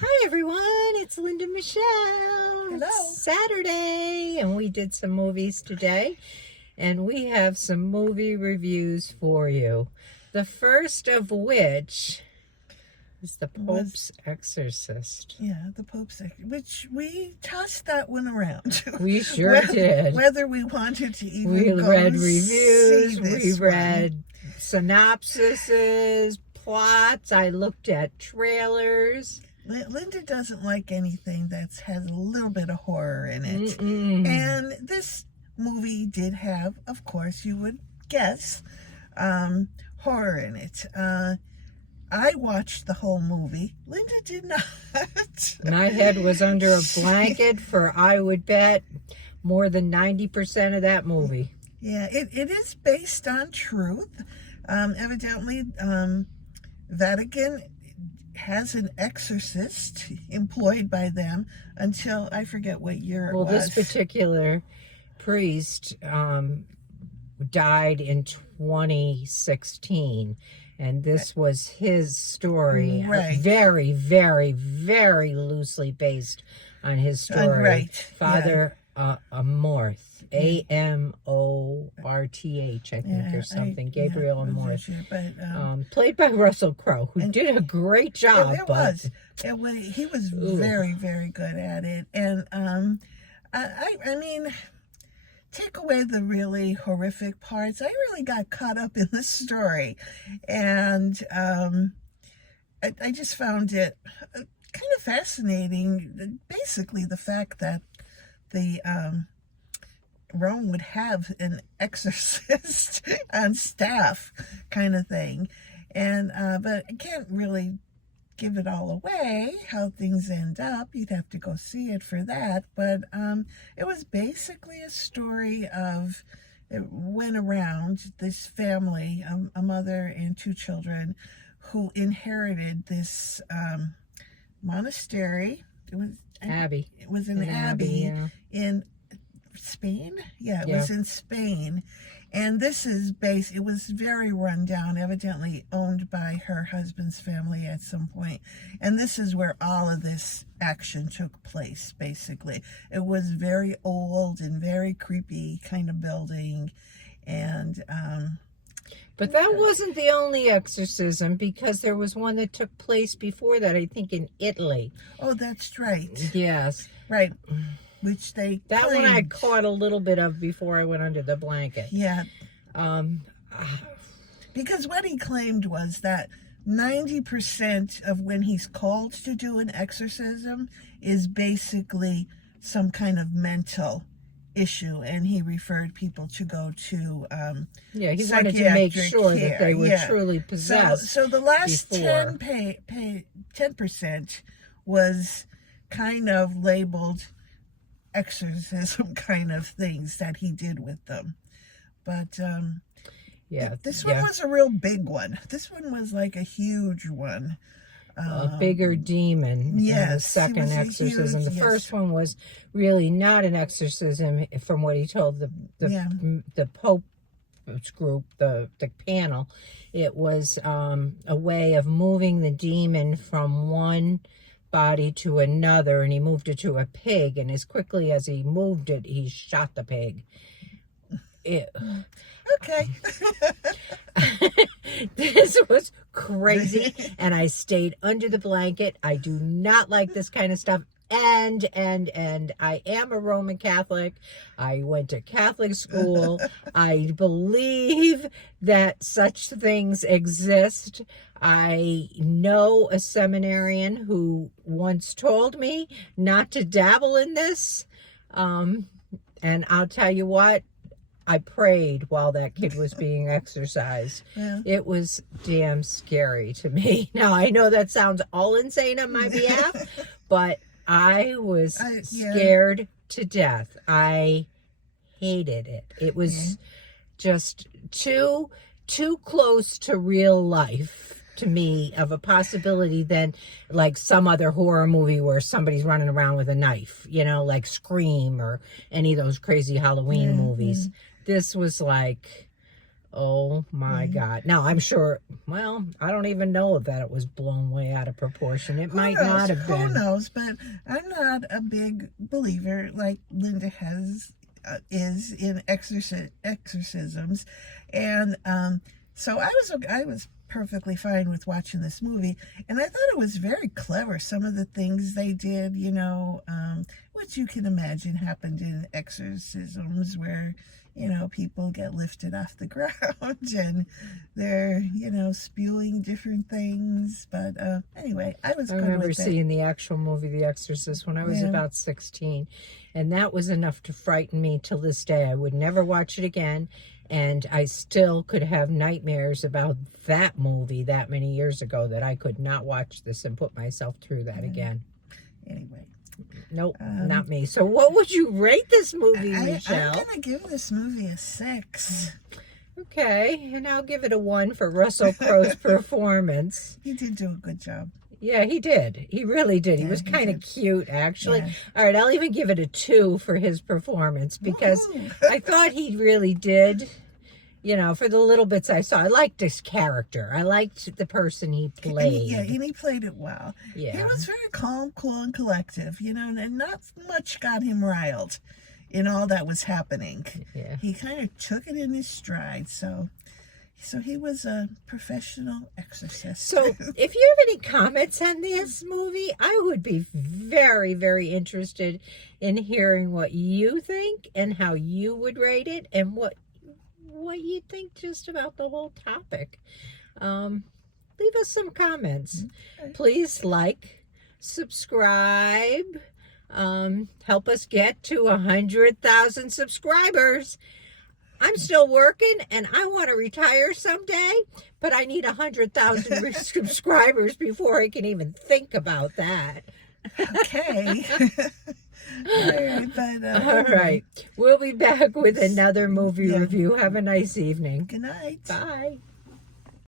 Hi everyone, it's Linda Michelle. Hello. It's Saturday and we did some movies today and we have some movie reviews for you. The first of which is The Pope's Exorcist. Yeah, The Pope's Exorcist, which we tossed that one around. We sure did. Whether we wanted to even We go read and reviews, see we this read synopsises, plots, I looked at trailers. Linda doesn't like anything that has a little bit of horror in it. And this movie did have, of course, you would guess, horror in it. I watched the whole movie. Linda did not. My head was under a blanket for, I would bet, more than 90% of that movie. Yeah, it is based on truth. Evidently, Vatican has an exorcist employed by them until I forget what year it was. Well, this particular priest died in 2016, and this was his story. Right. Very, very, very loosely based on his story. Right. Father Amorth. Amorth, I think, or something. Gabriel Amorth. Sure, but, played by Russell Crowe, who did a great job. He was very, very good at it. And I mean, take away the really horrific parts, I really got caught up in the story. And I just found it kind of fascinating. Basically, the fact that the Rome would have an exorcist on staff, kind of thing. And but I can't really give it all away how things end up. You'd have to go see it for that. But it was basically a story of, it went around this family, a mother and two children, who inherited this monastery. It was Abbey. It was an abbey in Spain. Yeah, it was in Spain. And this is it was very run down, evidently owned by her husband's family at some point. And this is where all of this action took place, basically. It was very old and very creepy kind of building. And but that wasn't the only exorcism, because there was one that took place before that, I think, in Italy. Oh, that's right. Yes. Right. Which they that claimed. One I caught a little bit of before I went under the blanket. Yeah. Because what he claimed was that 90% of when he's called to do an exorcism is basically some kind of mental issue, and he referred people to go to he wanted to make sure that they were truly possessed. So the last 10% was kind of labeled exorcism kind of things that he did with them. But this one was a real big one. This one was like a huge one. A bigger demon. In the second exorcism. The first one was really not an exorcism, from what he told the Pope's group, the panel. It was a way of moving the demon from one body to another, and he moved it to a pig, and as quickly as he moved it, he shot the pig. Okay. This was crazy, and I stayed under the blanket. I do not like this kind of stuff. And I am a Roman Catholic. I went to Catholic school. I believe that such things exist. I know a seminarian who once told me not to dabble in this. And I'll tell you what, I prayed while that kid was being exorcised. Yeah. It was damn scary to me. Now, I know that sounds all insane on my behalf, but I was scared to death. I hated it. It was just too close to real life to me, of a possibility than like some other horror movie where somebody's running around with a knife, like Scream or any of those crazy Halloween movies. This was like, Oh my God. Now, I'm sure, well, I don't even know that it was blown way out of proportion. It might not have Who been. knows? But I'm not a big believer like Linda is in exorcisms, and so I was perfectly fine with watching this movie, and I thought it was very clever. Some of the things they did, which you can imagine happened in exorcisms, where people get lifted off the ground and they're spewing different things. But anyway, I was I good remember with it. seeing the actual movie, The Exorcist, when I was Yeah. about 16. And that was enough to frighten me till this day. I would never watch it again. And I still could have nightmares about that movie that many years ago, that I could not watch this and put myself through that again. Anyway, Nope, not me. So what would you rate this movie, Michelle? I'm gonna give this movie a 6. Okay, and I'll give it a 1 for Russell Crowe's performance. He did do a good job. Yeah, he did. He really did. He was he kind of did. cute, actually. Yeah. All right, I'll even give it a 2 for his performance, because Woohoo. I thought he really did. For the little bits I saw, I liked his character. I liked the person he played. And he played it well. Yeah. He was very calm, cool, and collective, and not much got him riled in all that was happening. Yeah. He kind of took it in his stride, so he was a professional exorcist. So if you have any comments on this movie, I would be very, very interested in hearing what you think and how you would rate it, and what you think just about the whole topic. Leave us some comments. Okay. Please like, subscribe, help us get to 100,000 subscribers. I'm still working and I want to retire someday, but I need 100,000 subscribers before I can even think about that. Okay. All right. We'll be back with another movie review. Have a nice evening. Good night. Bye.